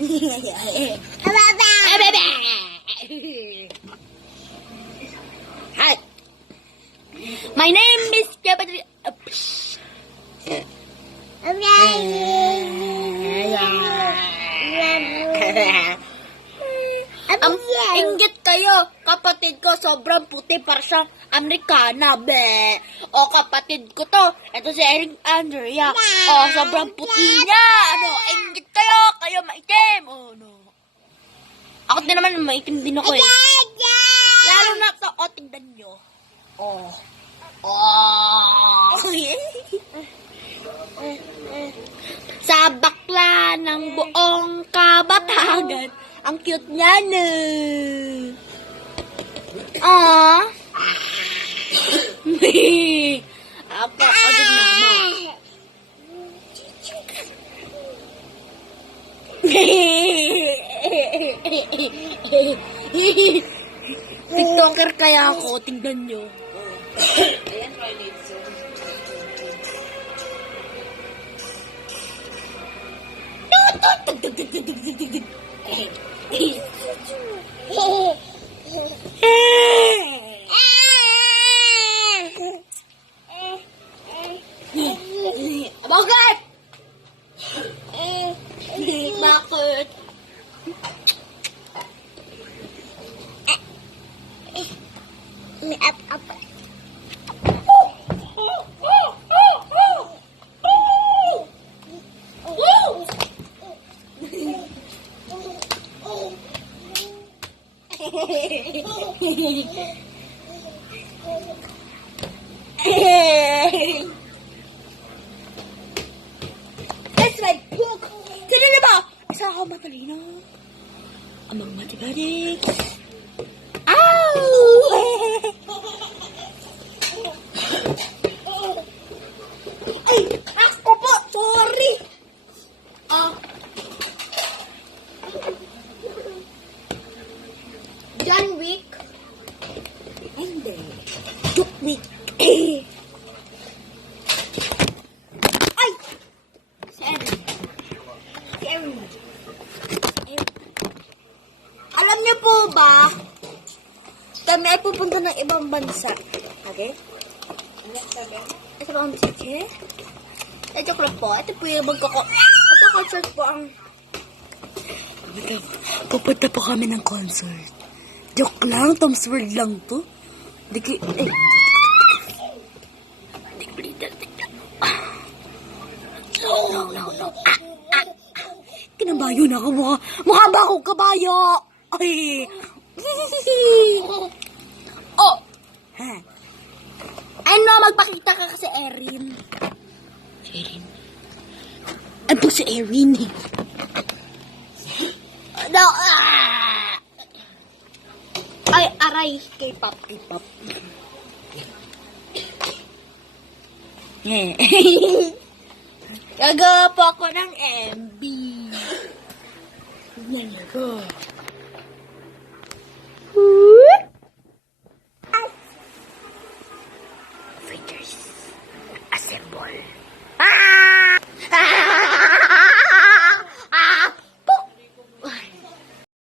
Hi. My name is Gabriel. Inggit kayo, kapatid ko sobrang puti para siyang Amerikana, be. O kapatid ko to, ito si Eric Andrea. O sobrang puti niya. Ano, inggit kayo maitim. O no. Ako din naman maitim din ako eh. Lalo na to, o tignan nyo. O. Sa bakla ng buong kabatagan, ang cute niya na. Apa ada nama. TikToker kaya ako, tingnan nyo. Bakit? Bakit? That's my book. Tignan niyo ba? Isa ako matalino. Amang mathematics. Ow! Ay! Ako po! Sorry! John Wick? Hindi. John Wick. Ay! Scary. Alam niyo po ba, kami ay pupunta ng ibang bansa. Okay? Ito ba ang sige? Ito ko lang po. Ito po yung magkaka-concert po ang... Pupunta po kami ng concert. Joke lang, Tom's World lang to. No. Kinabayo na ako. Mukha ba akong kabayo? Ay. Oh. Ano, magpakita ka kasi Erin. Erin? Ano si Erin? No. Ay, aray. K-pop. Gagawa po ako ng MB. Yan ako.